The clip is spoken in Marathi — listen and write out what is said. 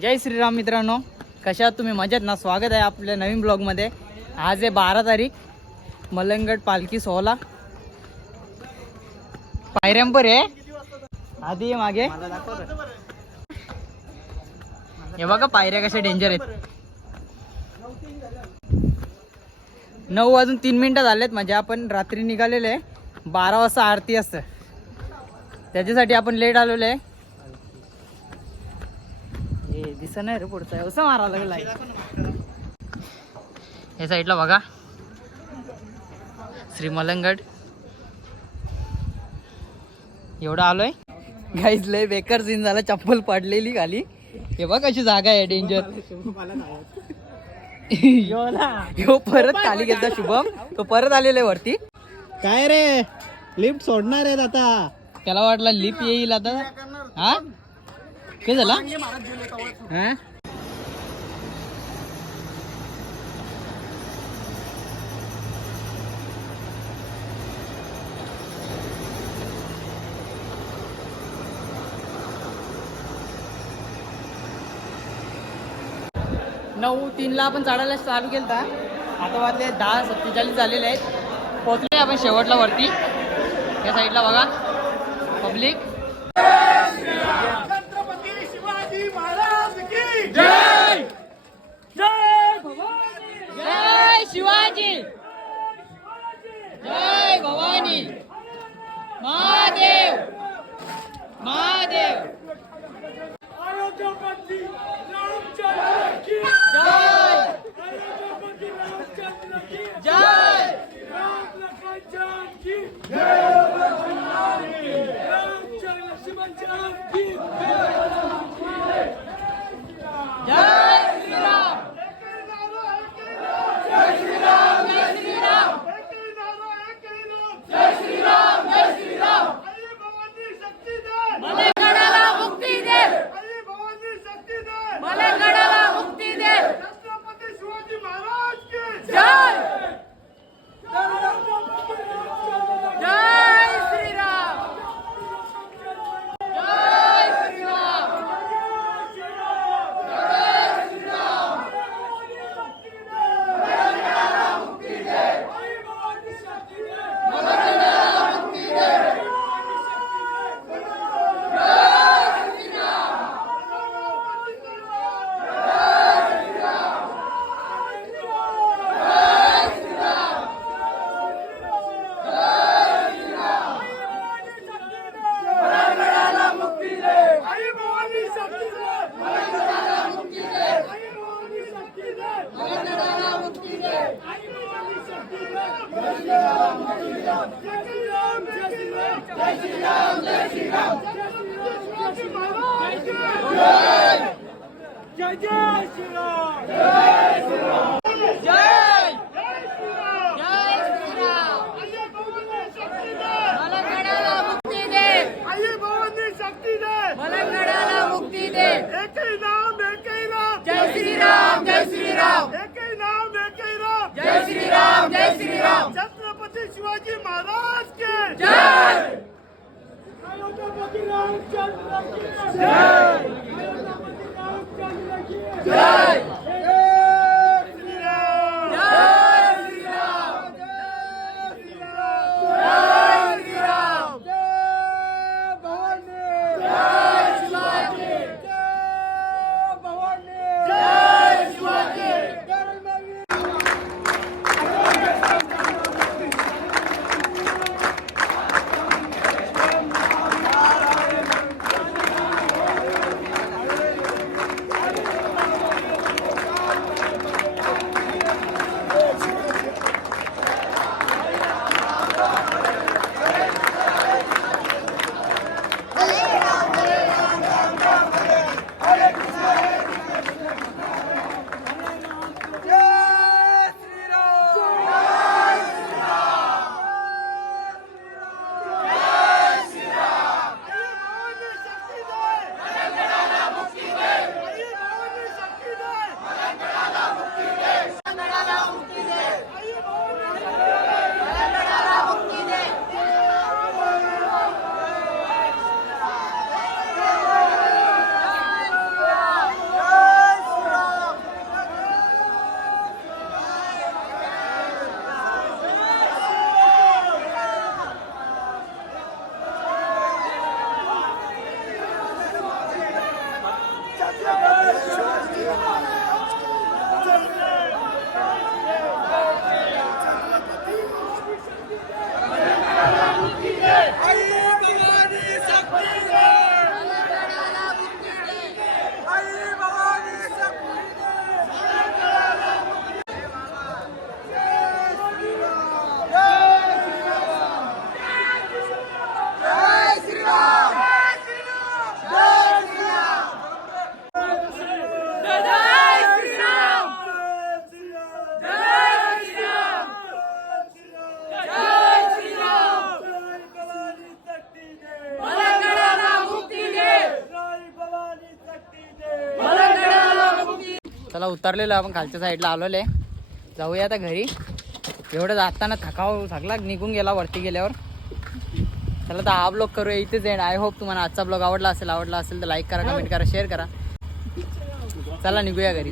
जय श्रीराम मित्रांनो कशा तुम्ही मजेत ना? स्वागत आहे आपल्या नवीन ब्लॉगमध्ये आज आहे बारा तारीख मलंगड पालखी सोहळा. पायऱ्यांपर आहे. आधी मागे. हे बघा पायऱ्या कशा डेंजर आहेत. नऊ वाजून तीन मिनिटं झालेत म्हणजे आपण रात्री निघालेले बारा वाजता आरती असतं. त्याच्यासाठी आपण लेट आलेलो आहे हे दिसत नाही रे पुढचं. आहे असं मारा लागला. हे साईडला बघा. श्री मलंगड एवढं आलोय. गाईज लय बेकार सीन झाला. चप्पल पडलेली खाली. हे बघ कशी जागा आहे डेंजर ह्यो परत खाली गेलता शुभम. तो परत आलेला आहे वरती. काय रे? लिफ्ट सोडणार आहेत आता. त्याला वाटला लिप येईल आता. हा? काय झाला? हा? नऊ तीनला आपण चढायला चालू केलता. आता वाजले दहा सत्तेचाळीस झालेले आहेत. पोहोचले आपण शेवटला वरती. या साईडला बघा. Public महादेव जय जय श्रीराम मलेगडाला मुक्ती दे मलेगडाला मुक्ती दे जय श्रीराम जय श्रीराम जय श्रीराम जय श्रीराम छत्रपती शिवाजी महाराज के जय छत्रपती रामचंद्र की जय। छत्रपती रामचंद्र की जय। चला उतरलेलो आपण खालच्या साईडला आलेलो. आहे जाऊया आता घरी. एवढं जाताना थकाव थकला निघून गेला वरती गेल्यावर. चला तर हा ब्लॉग करूया इथेच एंड आय होप तुम्हाला आजचा ब्लॉग आवडला असेल आवडला असेल तर लाईक करा कमेंट करा शेअर करा. चला निघूया घरी.